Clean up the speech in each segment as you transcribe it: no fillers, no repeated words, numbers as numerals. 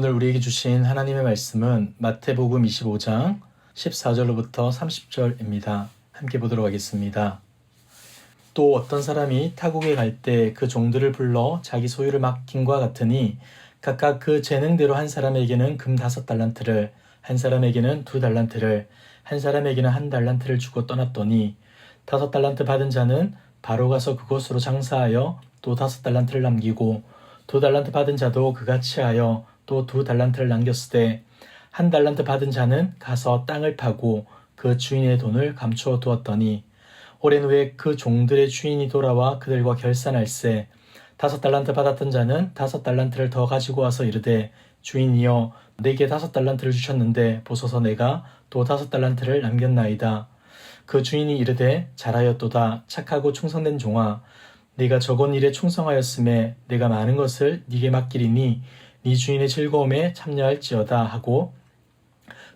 오늘 우리에게 주신 하나님의 말씀은 마태복음 25장 14절로부터 30절입니다. 함께 보도록 하겠습니다. 또 어떤 사람이 타국에 갈 때 그 종들을 불러 자기 소유를 맡김과 같으니 각각 그 재능대로 한 사람에게는 금 5달란트를, 한 사람에게는 2달란트를, 한 사람에게는 1달란트를 주고 떠났더니 5달란트 받은 자는 바로 가서 그곳으로 장사하여 또 5달란트를 남기고 2달란트 받은 자도 그같이 하여 또 2달란트를 남겼으되 1달란트 받은 자는 가서 땅을 파고 그 주인의 돈을 감추어 두었더니 오랜 후에 그 종들의 주인이 돌아와 그들과 결산할세 5달란트 받았던 자는 5달란트를 더 가지고 와서 이르되 주인이여 내게 5달란트를 주셨는데 보소서 내가 또 5달란트를 남겼나이다. 그 주인이 이르되 잘하였도다 착하고 충성된 종아 네가 적은 일에 충성하였음에 내가 많은 것을 네게 맡기리니 네 주인의 즐거움에 참여할지어다 하고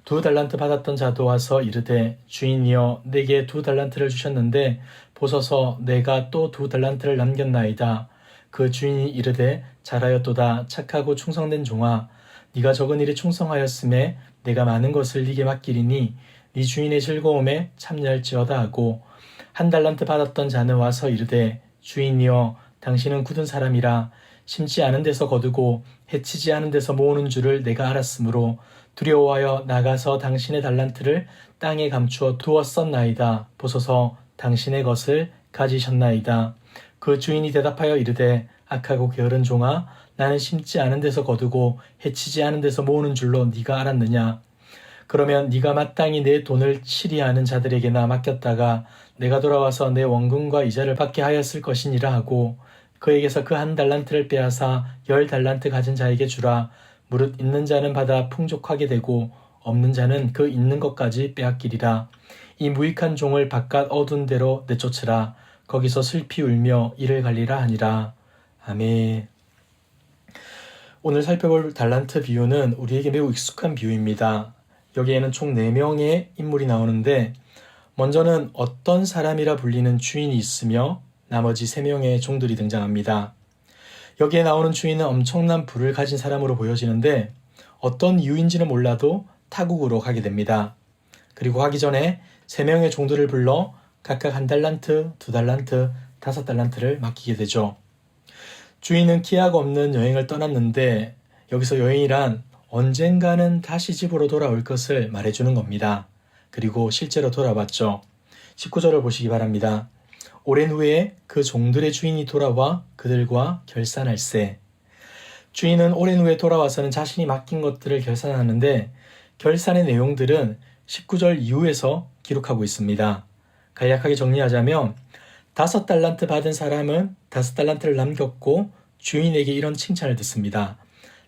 2달란트 받았던 자도 와서 이르되 주인이여 내게 2달란트를 주셨는데 보소서 내가 또 2달란트를 남겼나이다. 그 주인이 이르되 잘하였도다 착하고 충성된 종아 네가 적은 일에 충성하였음에 내가 많은 것을 네게 맡기리니 네 주인의 즐거움에 참여할지어다 하고 1달란트 받았던 자는 와서 이르되 주인이여 당신은 굳은 사람이라 심지 않은 데서 거두고 해치지 않은 데서 모으는 줄을 내가 알았으므로 두려워하여 나가서 당신의 달란트를 땅에 감추어 두었었나이다. 보소서 당신의 것을 가지셨나이다. 그 주인이 대답하여 이르되 악하고 게으른 종아 나는 심지 않은 데서 거두고 해치지 않은 데서 모으는 줄로 네가 알았느냐. 그러면 네가 마땅히 내 돈을 치리하는 자들에게나 맡겼다가 내가 돌아와서 내 원금과 이자를 받게 하였을 것이니라 하고 그에게서 그 1달란트를 빼앗아 10달란트 가진 자에게 주라. 무릇 있는 자는 받아 풍족하게 되고 없는 자는 그 있는 것까지 빼앗기리라. 이 무익한 종을 바깥 어두운 데로 내쫓으라. 거기서 슬피 울며 이를 갈리라 하니라. 아멘. 오늘 살펴볼 달란트 비유는 우리에게 매우 익숙한 비유입니다. 여기에는 총 4명의 인물이 나오는데 먼저는 어떤 사람이라 불리는 주인이 있으며 나머지 3명의 종들이 등장합니다. 여기에 나오는 주인은 엄청난 부를 가진 사람으로 보여지는데 어떤 이유인지는 몰라도 타국으로 가게 됩니다. 그리고 가기 전에 3명의 종들을 불러 각각 1달란트, 2달란트, 5달란트를 맡기게 되죠. 주인은 기약 없는 여행을 떠났는데 여기서 여행이란 언젠가는 다시 집으로 돌아올 것을 말해주는 겁니다. 그리고 실제로 돌아왔죠. 19절을 보시기 바랍니다. 오랜 후에 그 종들의 주인이 돌아와 그들과 결산할세. 주인은 오랜 후에 돌아와서는 자신이 맡긴 것들을 결산하는데 결산의 내용들은 19절 이후에서 기록하고 있습니다. 간략하게 정리하자면 5달란트 받은 사람은 5달란트를 남겼고 주인에게 이런 칭찬을 듣습니다.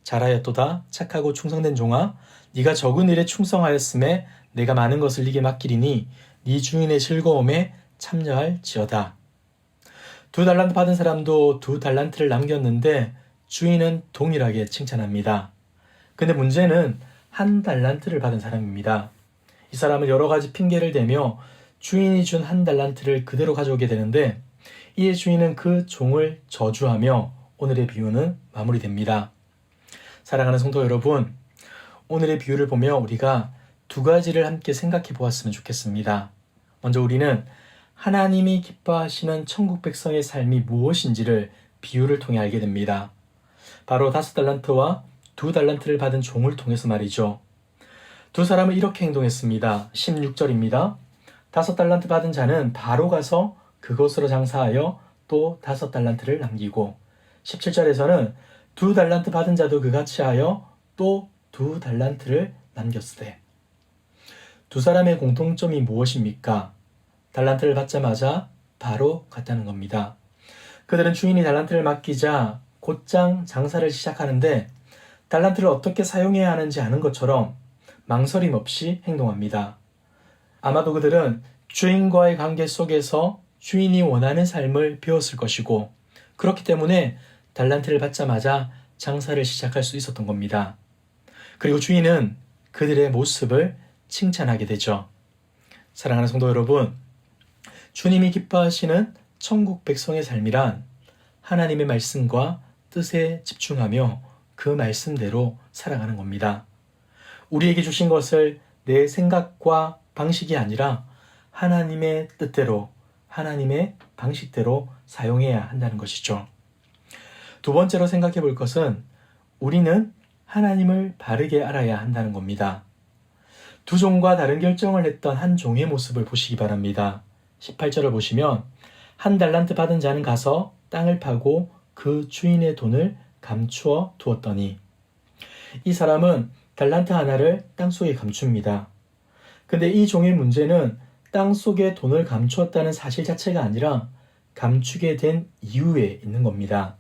잘하였도다 착하고 충성된 종아 네가 적은 일에 충성하였음에 내가 많은 것을 네게 맡기리니 네 주인의 즐거움에 참여할지어다. 2달란트 받은 사람도 2달란트를 남겼는데 주인은 동일하게 칭찬합니다. 근데 문제는 1달란트를 받은 사람입니다. 이 사람은 여러 가지 핑계를 대며 주인이 준 1달란트를 그대로 가져오게 되는데 이에 주인은 그 종을 저주하며 오늘의 비유는 마무리됩니다. 사랑하는 성도 여러분, 오늘의 비유를 보며 우리가 2가지를 함께 생각해 보았으면 좋겠습니다. 먼저 우리는 하나님이 기뻐하시는 천국 백성의 삶이 무엇인지를 비유를 통해 알게 됩니다. 바로 5달란트와 2달란트를 받은 종을 통해서 말이죠. 두 사람은 이렇게 행동했습니다. 16절입니다. 5달란트 받은 자는 바로 가서 그곳으로 장사하여 또 5달란트를 남기고 17절에서는 2달란트 받은 자도 그같이 하여 또 2달란트를 남겼으되 두 사람의 공통점이 무엇입니까? 달란트를 받자마자 바로 갔다는 겁니다. 그들은 주인이 달란트를 맡기자 곧장 장사를 시작하는데 달란트를 어떻게 사용해야 하는지 아는 것처럼 망설임 없이 행동합니다. 아마도 그들은 주인과의 관계 속에서 주인이 원하는 삶을 배웠을 것이고 그렇기 때문에 달란트를 받자마자 장사를 시작할 수 있었던 겁니다. 그리고 주인은 그들의 모습을 칭찬하게 되죠. 사랑하는 성도 여러분, 주님이 기뻐하시는 천국 백성의 삶이란 하나님의 말씀과 뜻에 집중하며 그 말씀대로 살아가는 겁니다. 우리에게 주신 것을 내 생각과 방식이 아니라 하나님의 뜻대로, 하나님의 방식대로 사용해야 한다는 것이죠. 두 번째로 생각해 볼 것은 우리는 하나님을 바르게 알아야 한다는 겁니다. 두 종과 다른 결정을 했던 한 종의 모습을 보시기 바랍니다. 18절을 보시면 한 달란트 받은 자는 가서 땅을 파고 그 주인의 돈을 감추어 두었더니, 이 사람은 달란트 하나를 땅속에 감춥니다. 근데 이 종의 문제는 땅속에 돈을 감추었다는 사실 자체가 아니라 감추게 된 이유에 있는 겁니다.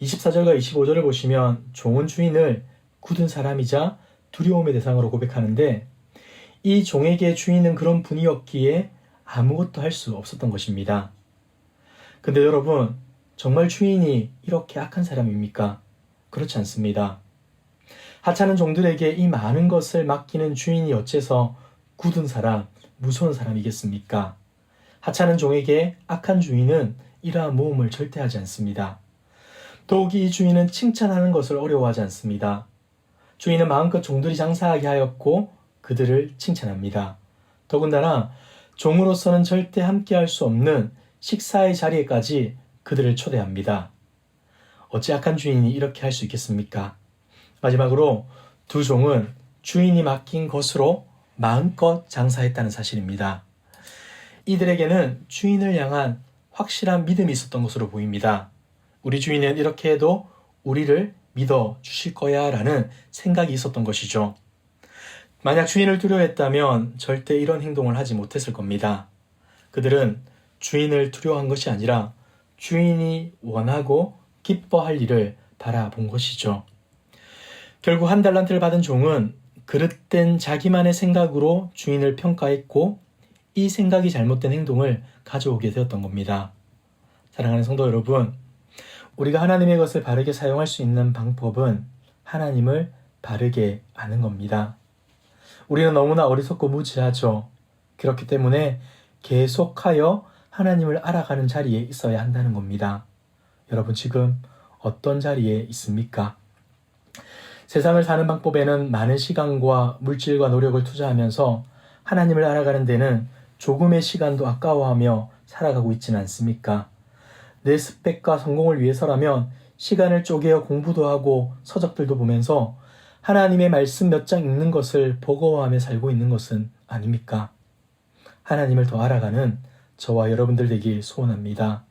24절과 25절을 보시면 종은 주인을 굳은 사람이자 두려움의 대상으로 고백하는데, 이 종에게 주인은 그런 분이었기에 아무것도 할 수 없었던 것입니다. 근데 여러분, 정말 주인이 이렇게 악한 사람입니까? 그렇지 않습니다. 하찮은 종들에게 이 많은 것을 맡기는 주인이 어째서 굳은 사람, 무서운 사람이겠습니까? 하찮은 종에게 악한 주인은 이러한 모험을 절대 하지 않습니다. 더욱이 이 주인은 칭찬하는 것을 어려워하지 않습니다. 주인은 마음껏 종들이 장사하게 하였고 그들을 칭찬합니다. 더군다나 종으로서는 절대 함께할 수 없는 식사의 자리에까지 그들을 초대합니다. 어찌 악한 주인이 이렇게 할 수 있겠습니까? 마지막으로 두 종은 주인이 맡긴 것으로 마음껏 장사했다는 사실입니다. 이들에게는 주인을 향한 확실한 믿음이 있었던 것으로 보입니다. 우리 주인은 이렇게 해도 우리를 믿어 주실 거야 라는 생각이 있었던 것이죠. 만약 주인을 두려워했다면 절대 이런 행동을 하지 못했을 겁니다. 그들은 주인을 두려워한 것이 아니라 주인이 원하고 기뻐할 일을 바라본 것이죠. 결국 한 달란트를 받은 종은 그릇된 자기만의 생각으로 주인을 평가했고 이 생각이 잘못된 행동을 가져오게 되었던 겁니다. 사랑하는 성도 여러분, 우리가 하나님의 것을 바르게 사용할 수 있는 방법은 하나님을 바르게 아는 겁니다. 우리는 너무나 어리석고 무지하죠. 그렇기 때문에 계속하여 하나님을 알아가는 자리에 있어야 한다는 겁니다. 여러분 지금 어떤 자리에 있습니까? 세상을 사는 방법에는 많은 시간과 물질과 노력을 투자하면서 하나님을 알아가는 데는 조금의 시간도 아까워하며 살아가고 있지는 않습니까? 내 스펙과 성공을 위해서라면 시간을 쪼개어 공부도 하고 서적들도 보면서 하나님의 말씀 몇 장 읽는 것을 버거워하며 살고 있는 것은 아닙니까? 하나님을 더 알아가는 저와 여러분들 되길 소원합니다.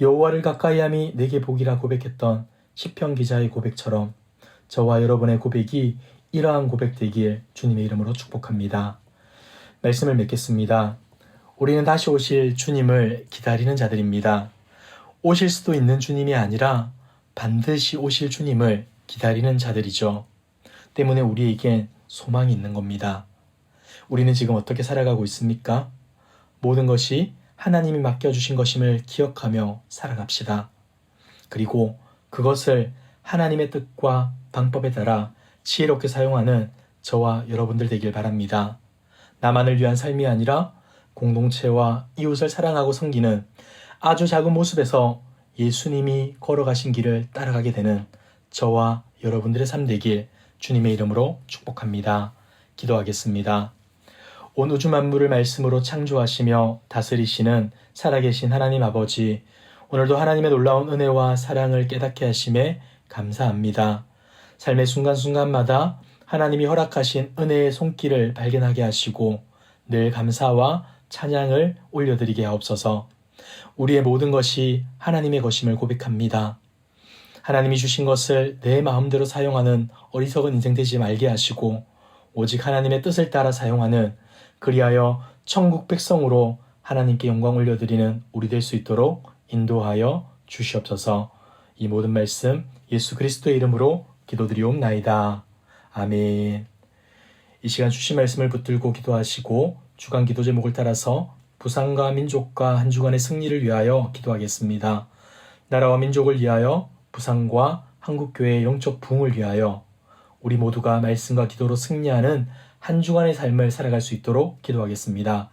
여호와를 가까이함이 내게 복이라 고백했던 시편 기자의 고백처럼 저와 여러분의 고백이 이러한 고백 되길 주님의 이름으로 축복합니다. 말씀을 맺겠습니다. 우리는 다시 오실 주님을 기다리는 자들입니다. 오실 수도 있는 주님이 아니라 반드시 오실 주님을 기다리는 자들이죠. 때문에 우리에겐 소망이 있는 겁니다. 우리는 지금 어떻게 살아가고 있습니까? 모든 것이 하나님이 맡겨주신 것임을 기억하며 살아갑시다. 그리고 그것을 하나님의 뜻과 방법에 따라 지혜롭게 사용하는 저와 여러분들 되길 바랍니다. 나만을 위한 삶이 아니라 공동체와 이웃을 사랑하고 섬기는 아주 작은 모습에서 예수님이 걸어가신 길을 따라가게 되는 저와 여러분들의 삶 되길 주님의 이름으로 축복합니다. 기도하겠습니다. 온 우주 만물을 말씀으로 창조하시며 다스리시는 살아계신 하나님 아버지, 오늘도 하나님의 놀라운 은혜와 사랑을 깨닫게 하심에 감사합니다. 삶의 순간순간마다 하나님이 허락하신 은혜의 손길을 발견하게 하시고 늘 감사와 찬양을 올려드리게 하옵소서. 우리의 모든 것이 하나님의 것임을 고백합니다. 하나님이 주신 것을 내 마음대로 사용하는 어리석은 인생 되지 말게 하시고 오직 하나님의 뜻을 따라 사용하는, 그리하여 천국 백성으로 하나님께 영광 올려드리는 우리 될 수 있도록 인도하여 주시옵소서. 이 모든 말씀 예수 그리스도의 이름으로 기도드리옵나이다. 아멘. 이 시간 주신 말씀을 붙들고 기도하시고 주간 기도 제목을 따라서 부상과 민족과 한 주간의 승리를 위하여 기도하겠습니다. 나라와 민족을 위하여, 부상과 한국교회의 영적 부흥을 위하여 우리 모두가 말씀과 기도로 승리하는 한 주간의 삶을 살아갈 수 있도록 기도하겠습니다.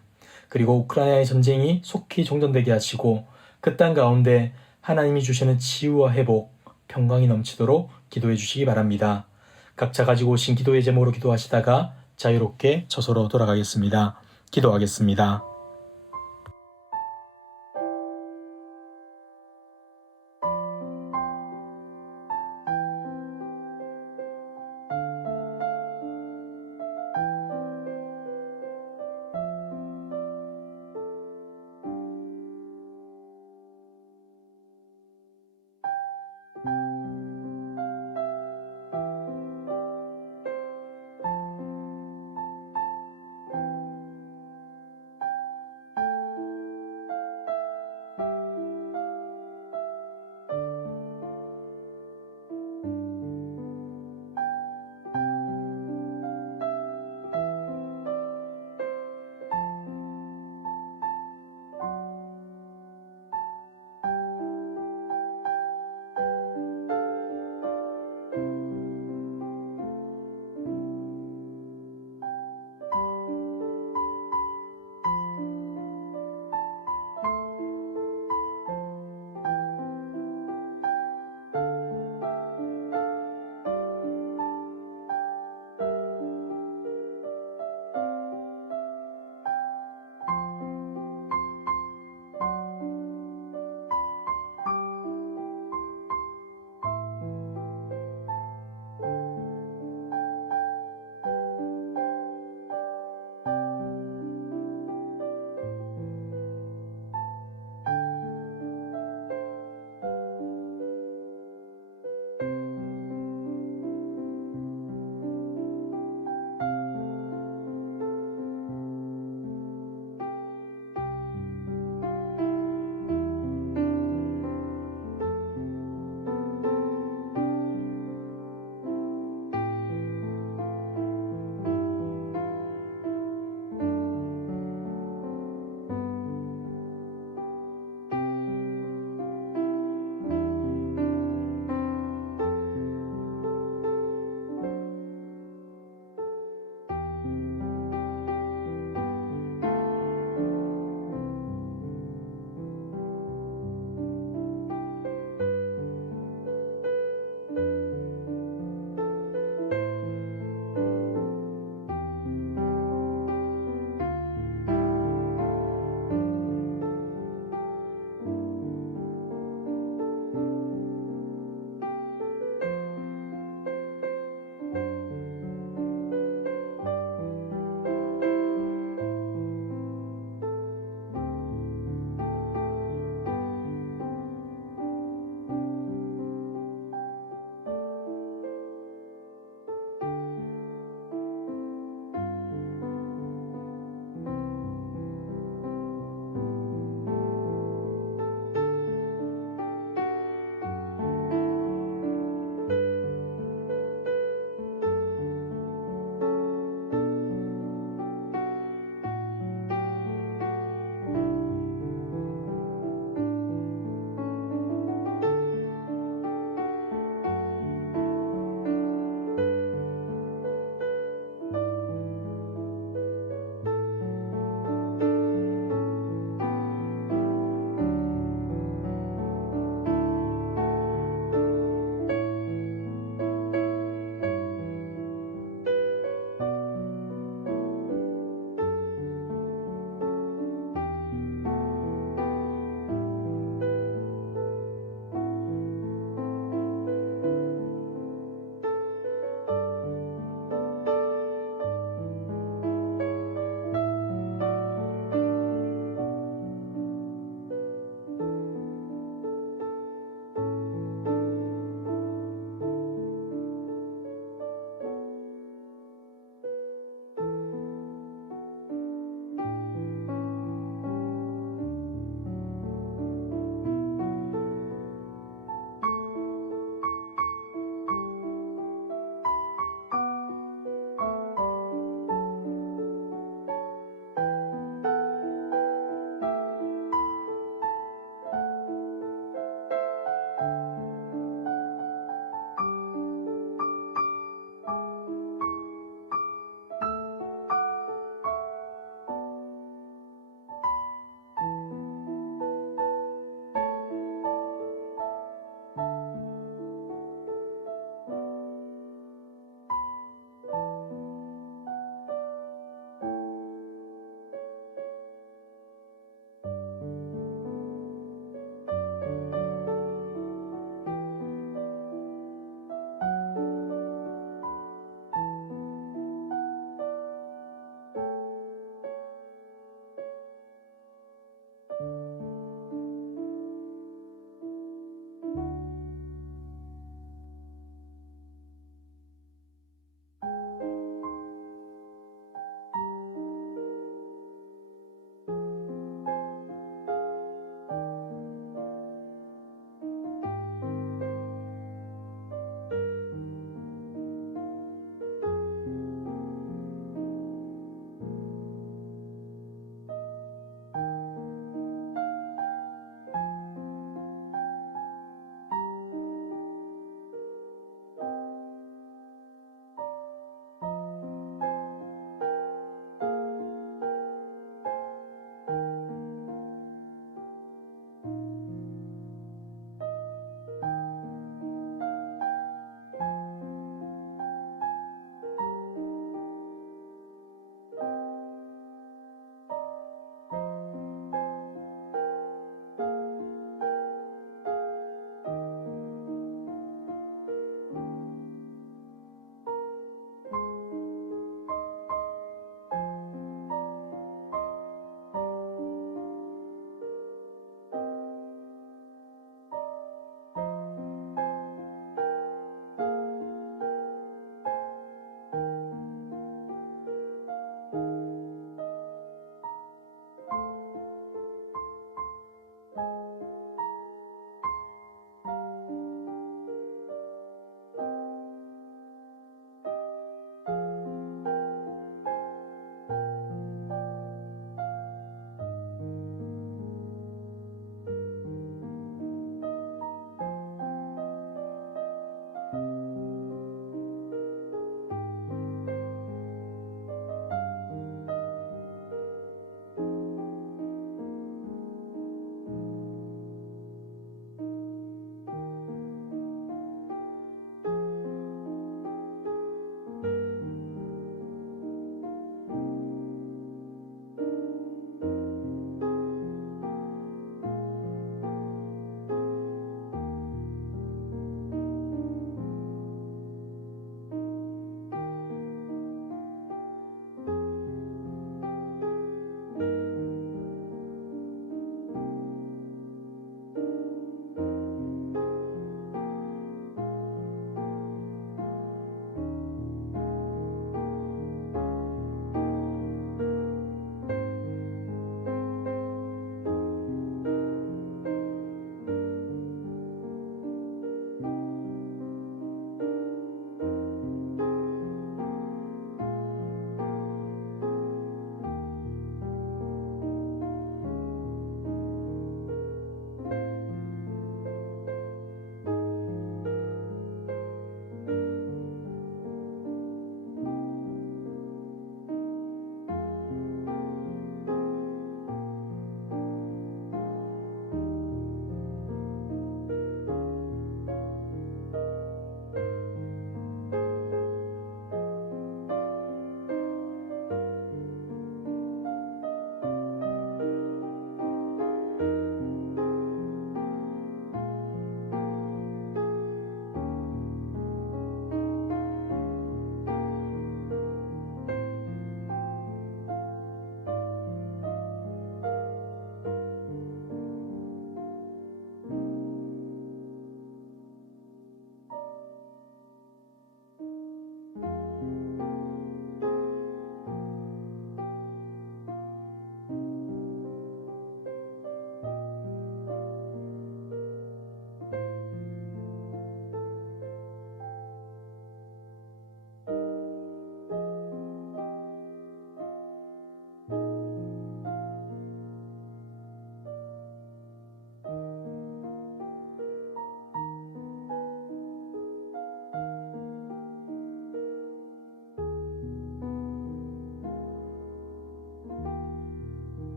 그리고 우크라이나의 전쟁이 속히 종전되게 하시고 그 땅 가운데 하나님이 주시는 치유와 회복, 평강이 넘치도록 기도해 주시기 바랍니다. 각자 가지고 오신 기도의 제목으로 기도하시다가 자유롭게 저소로 돌아가겠습니다. 기도하겠습니다.